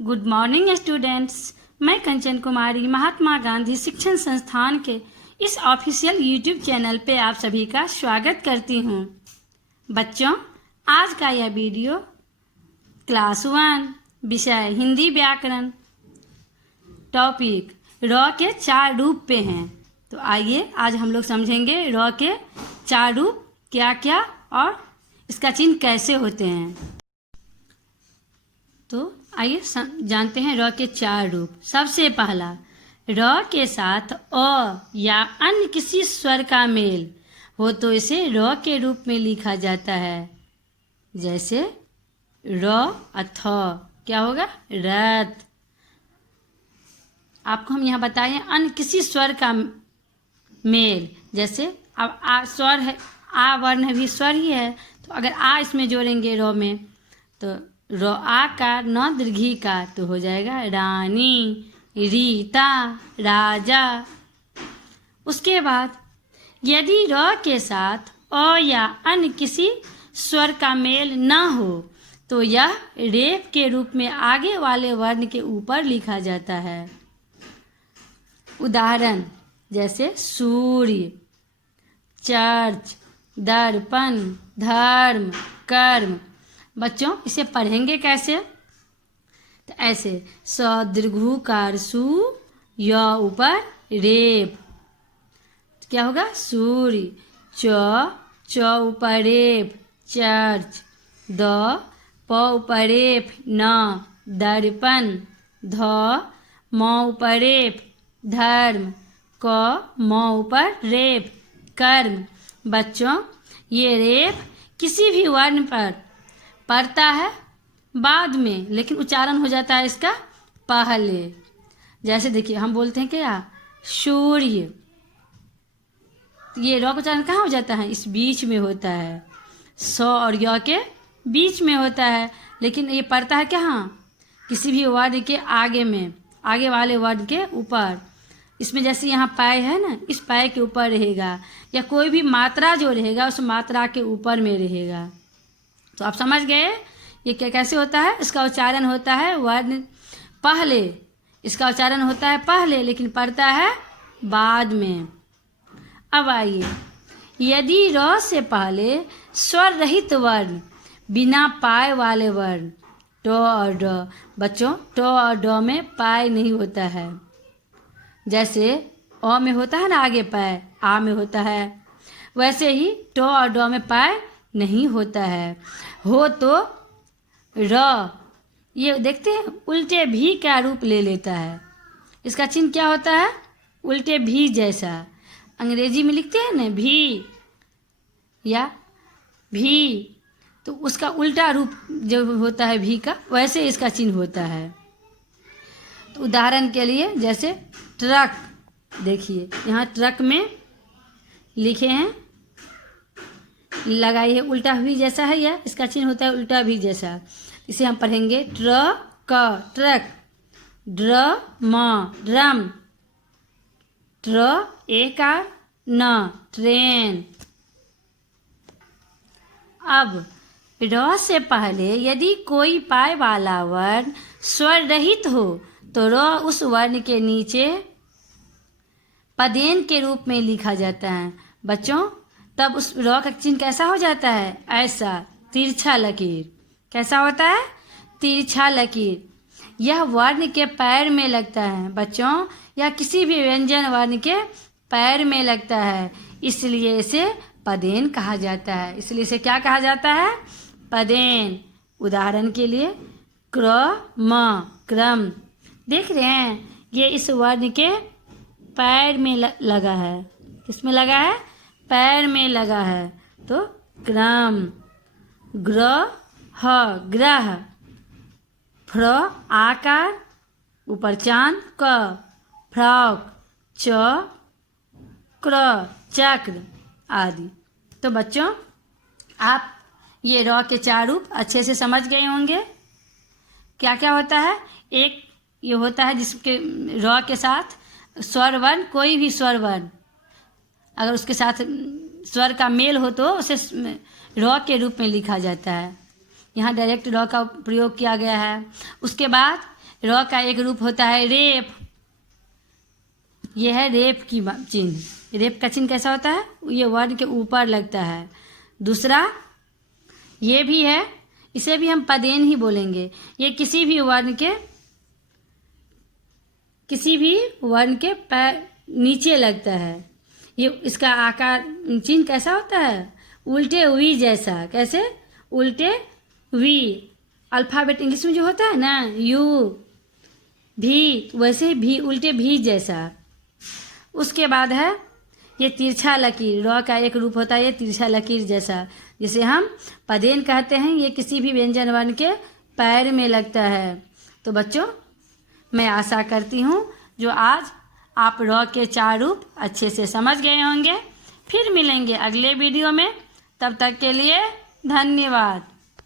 Good morning students. मैं कंचन कुमारी महात्मा गांधी शिक्षण संस्थान के इस ऑफिशियल यूट्यूब चैनल पे आप सभी का स्वागत करती हूँ। बच्चों, आज का यह वीडियो क्लास 1 विषय हिंदी व्याकरण टॉपिक र के 4 रूप पे हैं। तो आइए आज हम लोग समझेंगे र के 4 रूप क्या क्या और इसका चिन्ह कैसे होते हैं। तो आइए जानते हैं र के 4 रूप। सबसे पहला, र के साथ अ या अन्य किसी स्वर का मेल हो तो इसे र के रूप में लिखा जाता है। जैसे र अथ क्या होगा, रथ। आपको हम यहाँ बताएं अन्य किसी स्वर का मेल, जैसे अब आ स्वर है, आ वर्ण भी स्वर ही है, तो अगर आ इसमें जोड़ेंगे र में तो र आकार न दीर्घीकार तो हो जाएगा रानी, रीता, राजा। उसके बाद यदि र के साथ अ या अन्य किसी स्वर का मेल न हो तो यह रेफ के रूप में आगे वाले वर्ण के ऊपर लिखा जाता है। उदाहरण जैसे सूर्य, चर्च, दर्पण, धर्म, कर्म। बच्चों इसे पढ़ेंगे कैसे? तो ऐसे स दीर्घकार सु, य ऊपर रेफ तो क्या होगा सूर्य, च ऊपर रेफ चर्च, द प ऊपर रेफ न दर्पण, ध म ऊपर रेफ धर्म, क म ऊपर रेफ कर्म। बच्चों ये रेफ किसी भी वर्ण पर पड़ता है बाद में, लेकिन उच्चारण हो जाता है इसका पहले। जैसे देखिए हम बोलते हैं क्या, सूर्य, तो ये र का उच्चारण कहाँ हो जाता है, इस बीच में होता है, स और य के बीच में होता है, लेकिन ये पड़ता है कहाँ, किसी भी वर्ण के आगे में, आगे वाले वर्ण के ऊपर। इसमें जैसे यहाँ पाए है ना, इस पाए के ऊपर रहेगा, या कोई भी मात्रा जो रहेगा उस मात्रा के ऊपर में रहेगा। तो आप समझ गए ये क्या कैसे होता है। इसका उच्चारण होता है वर्ण पहले, इसका उच्चारण होता है पहले लेकिन पड़ता है बाद में। अब आइए, यदि र से पहले स्वर रहित वर्ण, बिना पाए वाले वर्ण ट और ड। बच्चों ट और ड में पाए नहीं होता है। जैसे अ में होता है ना आगे पाए, आ में होता है, वैसे ही ट और ड में पाए नहीं होता है। हो तो र, ये देखते हैं उल्टे भी का रूप ले लेता है। इसका चिन्ह क्या होता है, उल्टे भी जैसा। अंग्रेजी में लिखते हैं ना भी या भी, तो उसका उल्टा रूप जो होता है भी का, वैसे इसका चिन्ह होता है। तो उदाहरण के लिए जैसे ट्रक, देखिए यहाँ ट्रक में लिखे हैं, लगाइए उल्टा भी जैसा है, या इसका चिन्ह होता है उल्टा भी जैसा। इसे हम पढ़ेंगे ट्रक, ड्रम, ड्रम, ट्र एकार न ट्रेन। अब र से पहले यदि कोई पाए वाला वर्ण स्वर रहित हो तो र उस वर्ण के नीचे पदेन के रूप में लिखा जाता है। बच्चों तब उस र का चिन्ह कैसा हो जाता है, ऐसा तिरछा लकीर। कैसा होता है, तिरछा लकीर। यह वर्ण के पैर में लगता है बच्चों, या किसी भी व्यंजन वर्ण के पैर में लगता है, इसलिए इसे पदेन कहा जाता है। इसलिए इसे क्या कहा जाता है, पदेन। उदाहरण के लिए क्रम, क्रम। देख रहे हैं ये इस वर्ण के पैर में लगा है। किसमें लगा है, पैर में लगा है, तो क्रम। ग्रह, ग्रह, फ्र आकार ऊपर चांद, क फ्रॉक, च क्र चक्र आदि। तो बच्चों आप ये र के 4 रूप अच्छे से समझ गए होंगे। क्या क्या होता है, एक ये होता है जिसके र के साथ स्वर वर्ण, कोई भी स्वर वर्ण अगर उसके साथ स्वर का मेल हो तो उसे र के रूप में लिखा जाता है। यहाँ डायरेक्ट र का प्रयोग किया गया है। उसके बाद र का एक रूप होता है रेप, यह है रेप की चिन्ह। रेप का चिन्ह कैसा होता है, ये वर्ण के ऊपर लगता है। दूसरा ये भी है, इसे भी हम पदेन ही बोलेंगे। ये किसी भी वर्ण के पैर नीचे लगता है। ये इसका आकार चिन्ह कैसा होता है, उल्टे वी जैसा। कैसे, उल्टे वी, अल्फ़ाबेट इंग्लिश में जो होता है ना यू भी, वैसे भी उल्टे भी जैसा। उसके बाद है ये तिरछा लकीर, र का एक रूप होता है ये तिरछा लकीर जैसा, जिसे हम पदेन कहते हैं। ये किसी भी व्यंजन वर्ण के पैर में लगता है। तो बच्चों, मैं आशा करती हूँ जो आज आप र के 4 रूप अच्छे से समझ गए होंगे। फिर मिलेंगे अगले वीडियो में, तब तक के लिए धन्यवाद।